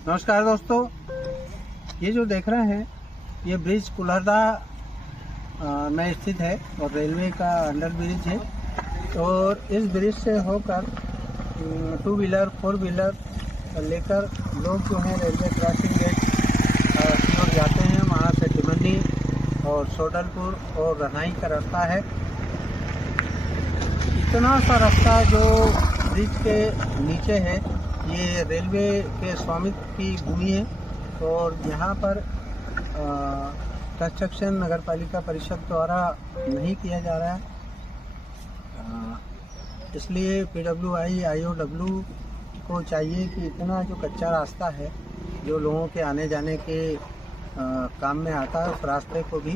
नमस्कार दोस्तों, ये जो देख रहे हैं ये ब्रिज कुल्हरदा में स्थित है और रेलवे का अंडर ब्रिज है। और इस ब्रिज से होकर 2 व्हीलर 4 व्हीलर लेकर लोग जो हैं रेलवे क्रॉसिंग गेट की ओर जाते हैं। वहाँ से टिमनी और सोडलपुर और रनाई का रास्ता है। इतना सा रास्ता जो ब्रिज के नीचे है ये रेलवे के स्वामित्व की भूमि है और यहाँ पर कंस्ट्रक्शन नगर पालिका परिषद द्वारा नहीं किया जा रहा है। इसलिए PWI IOW को चाहिए कि इतना जो कच्चा रास्ता है जो लोगों के आने जाने के काम में आता है उस रास्ते को भी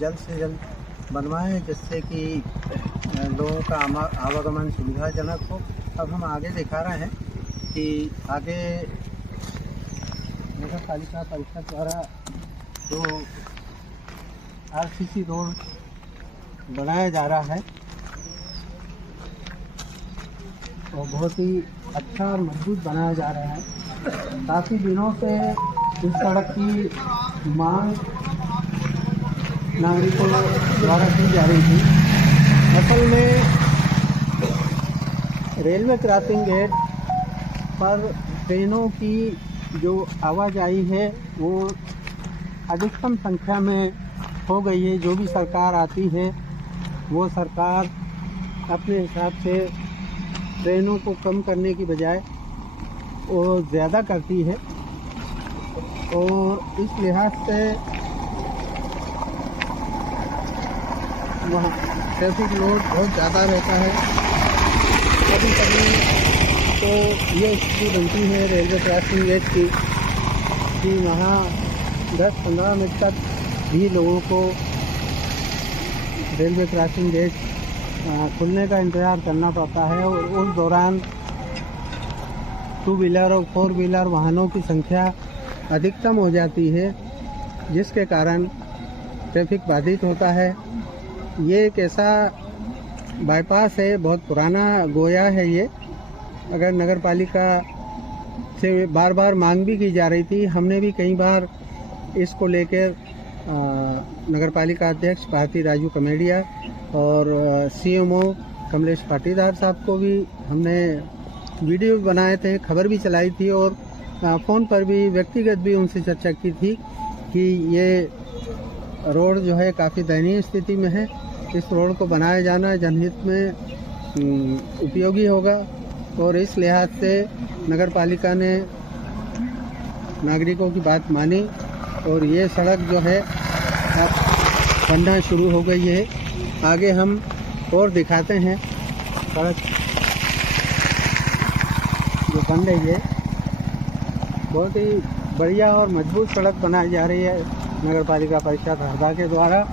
जल्द से जल्द बनवाएं, जिससे कि लोगों का आवागमन सुविधाजनक हो। अब हम आगे दिखा रहे हैं कि आगे नगर पालिका परिषद द्वारा जो RCC रोड बनाया जा रहा है वो बहुत ही अच्छा और मजबूत बनाया जा रहा है। काफ़ी दिनों से इस सड़क की मांग नागरिकों द्वारा की जा रही थी। असल में रेलवे क्रॉसिंग गेट पर ट्रेनों की जो आवाजाही है वो अधिकतम संख्या में हो गई है। जो भी सरकार आती है वो सरकार अपने हिसाब से ट्रेनों को कम करने की बजाय वो ज़्यादा करती है और इस लिहाज से वहाँ ट्रैफिक लोड बहुत ज़्यादा रहता है। कभी कभी तो ये स्थिति बनती है रेलवे क्रॉसिंग गेट की कि वहाँ 10-15 मिनट तक भी लोगों को रेलवे क्रॉसिंग गेट खुलने का इंतज़ार करना पड़ता है और उस दौरान 2 व्हीलर और 4 व्हीलर वाहनों की संख्या अधिकतम हो जाती है, जिसके कारण ट्रैफिक बाधित होता है। ये एक ऐसा बाईपास है, बहुत पुराना गोया है ये। अगर नगर पालिका से बार बार मांग भी की जा रही थी, हमने भी कई बार इसको लेकर नगर पालिका अध्यक्ष भारती राजू कमेडिया और CMO कमलेश पाटीदार साहब को भी हमने वीडियो बनाए थे, खबर भी चलाई थी और फ़ोन पर भी व्यक्तिगत भी उनसे चर्चा की थी कि ये रोड जो है काफ़ी दयनीय स्थिति में है। इस रोड को बनाया जाना जनहित में उपयोगी होगा और इस लिहाज से नगर पालिका ने नागरिकों की बात मानी और ये सड़क जो है अब बनना शुरू हो गई है। आगे हम और दिखाते हैं सड़क जो बन रही है। बहुत ही बढ़िया और मजबूत सड़क बनाई जा रही है नगर पालिका परिषद हरदा के द्वारा।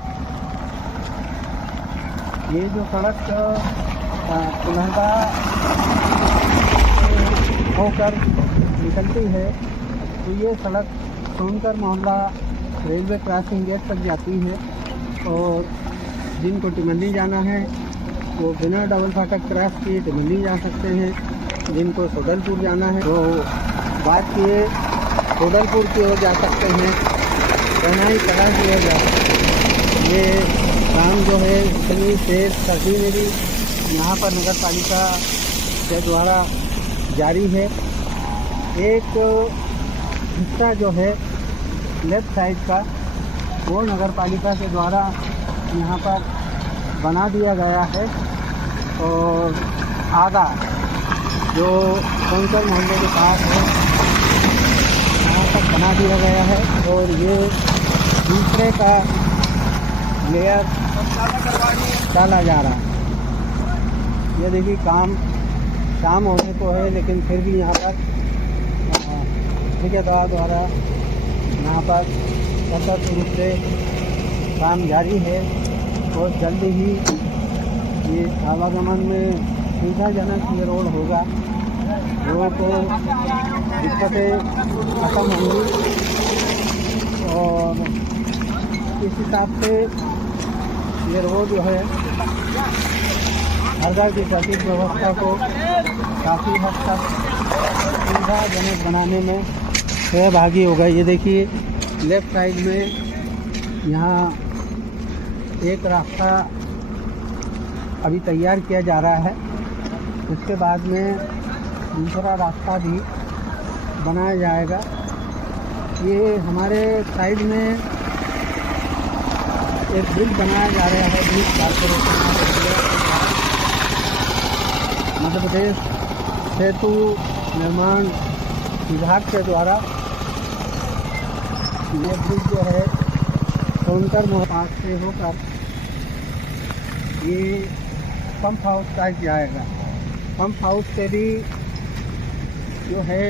ये जो सड़क कुल्हरदा होकर निकलती है तो ये सड़क सोनकर मोहल्ला रेलवे क्रॉसिंग गेट तक जाती है और जिनको टिमनी जाना है वो बिना डबल फाटक क्रॉस किए टिमनी जा सकते हैं। जिनको सोडलपुर जाना है वो बात किए सोडलपुर की ओर जा सकते हैं, रनाई कला की ओर जा सकते हैं। ये काम जो है इतनी तेज सर्दी में भी यहाँ पर नगर पालिका के द्वारा जारी है। एक हिस्सा जो है लेफ्ट साइड का वो नगर पालिका के द्वारा यहाँ पर बना दिया गया है और आधा जो सोनकर मोहल्ले के पास है यहाँ तक बना दिया गया है और ये दूसरे का लेयर डाला जा रहा है। ये देखिए काम शाम होने को है लेकिन फिर भी यहाँ पर ठेकेदार द्वारा यहाँ पर सतत रूप से काम जारी है और जल्दी ही ये आवागमन में सुविधाजनक ये रोड होगा। लोगों को दिक्कतें खत्म होंगी और इस हिसाब से ये रोड जो है हरदा की ट्रैफिक व्यवस्था को काफ़ी हद तक सुविधाजनक बनाने में सहभागी होगा। ये देखिए लेफ्ट साइड में यहाँ एक रास्ता अभी तैयार किया जा रहा है, उसके बाद में दूसरा रास्ता भी बनाया जाएगा। ये हमारे साइड में एक ब्रिज बनाया जा रहा है, ब्रिज कारपोरेशन मध्य प्रदेश सेतु निर्माण विभाग के द्वारा ये ब्रिज जो है सोनकर मोहपास से होकर ये पंप हाउस तक जाएगा। पंप हाउस से भी जो है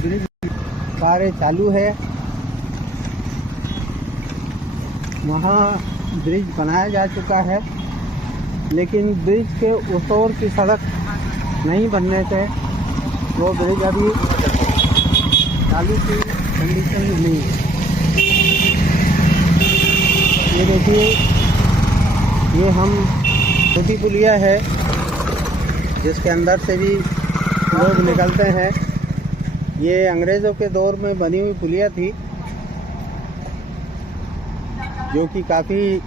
ब्रिज कार्य चालू है, वहाँ ब्रिज बनाया जा चुका है, लेकिन ब्रिज के उस ओर की सड़क नहीं बनने से वो ब्रिज अभी चालू की कंडीशन में नहीं है। ये देखिए ये हम छोटी पुलिया है जिसके अंदर से भी लोग निकलते हैं। ये अंग्रेज़ों के दौर में बनी हुई पुलिया थी जो कि काफ़ी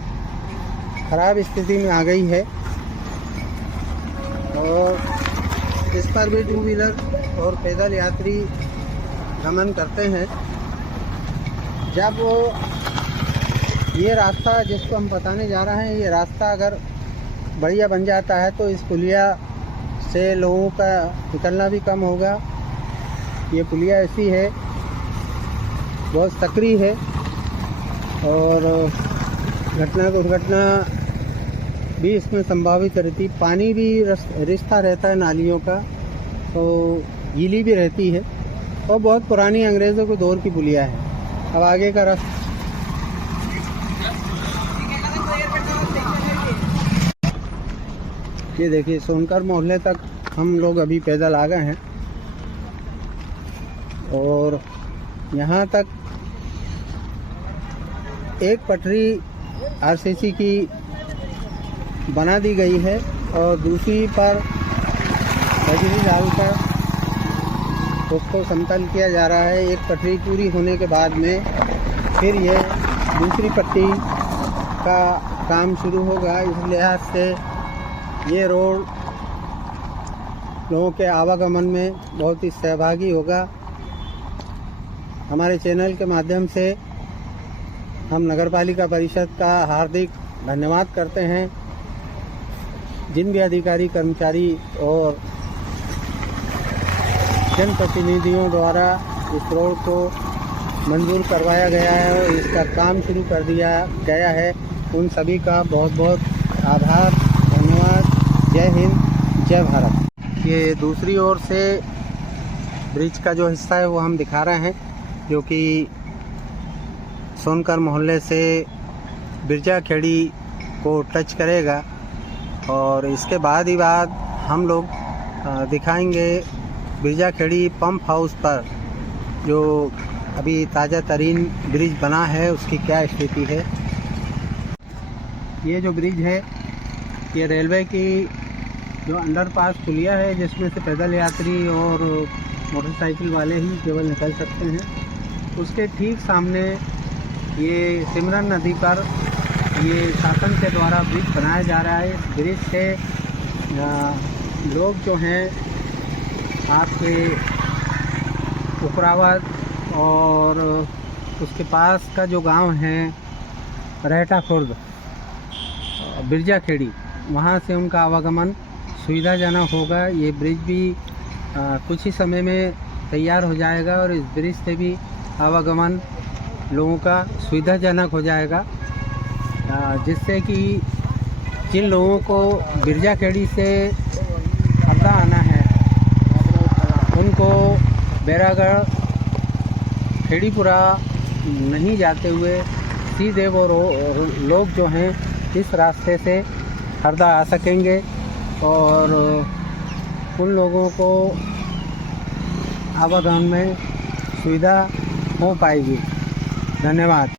ख़राब स्थिति में आ गई है, और इस पर भी टू व्हीलर और पैदल यात्री गमन करते हैं। जब ये रास्ता जिसको हम बताने जा रहे हैं, ये रास्ता अगर बढ़िया बन जाता है तो इस पुलिया से लोगों का निकलना भी कम होगा। ये पुलिया ऐसी है, बहुत सक्रिय है और घटना दुर्घटना भी इसमें संभावित रहती। पानी भी रिश्ता रहता है नालियों का, तो गीली भी रहती है और बहुत पुरानी अंग्रेज़ों के दौर की पुलिया है। अब आगे का रास्ता ये देखिए सोनकर मोहल्ले तक हम लोग अभी पैदल आ गए हैं और यहाँ तक एक पटरी आरसीसी की बना दी गई है और दूसरी पर बजरी डालकर उसको समतल किया जा रहा है। एक पटरी पूरी होने के बाद में फिर ये दूसरी पट्टी का काम शुरू होगा। इस लिहाज से ये रोड लोगों के आवागमन में बहुत ही सहभागी होगा। हमारे चैनल के माध्यम से हम नगरपालिका परिषद का हार्दिक धन्यवाद करते हैं। जिन भी अधिकारी कर्मचारी और जनप्रतिनिधियों द्वारा इस रोड को मंजूर करवाया गया है और इसका काम शुरू कर दिया गया है, उन सभी का बहुत बहुत आभार, धन्यवाद। जय हिंद, जय भारत। ये दूसरी ओर से ब्रिज का जो हिस्सा है वो हम दिखा रहे हैं, जो कि सोनकर मोहल्ले से बिरजा खेड़ी को टच करेगा, और इसके बाद ही बाद हम लोग दिखाएंगे बिरजा खेड़ी पंप हाउस पर जो अभी ताज़ा तरीन ब्रिज बना है उसकी क्या स्थिति है। ये जो ब्रिज है ये रेलवे की जो अंडरपास पुलिया है जिसमें से पैदल यात्री और मोटरसाइकिल वाले ही केवल निकल सकते हैं, उसके ठीक सामने ये सिमरन नदी पर ये शासन के द्वारा ब्रिज बनाया जा रहा है। इस ब्रिज से लोग जो हैं आपके उपरावत और उसके पास का जो गांव है रहटा खुर्द बिरजा खेड़ी, वहाँ से उनका आवागमन सुविधाजनक होगा। ये ब्रिज भी कुछ ही समय में तैयार हो जाएगा और इस ब्रिज से भी आवागमन लोगों का सुविधाजनक हो जाएगा, जिससे कि जिन लोगों को बिरजा खेड़ी से हरदा आना है उनको बैरागढ़ खेड़ीपुरा नहीं जाते हुए सीधे वो लोग जो हैं इस रास्ते से हरदा आ सकेंगे और उन लोगों को आवागमन में सुविधा हो पाएगी। धन्यवाद।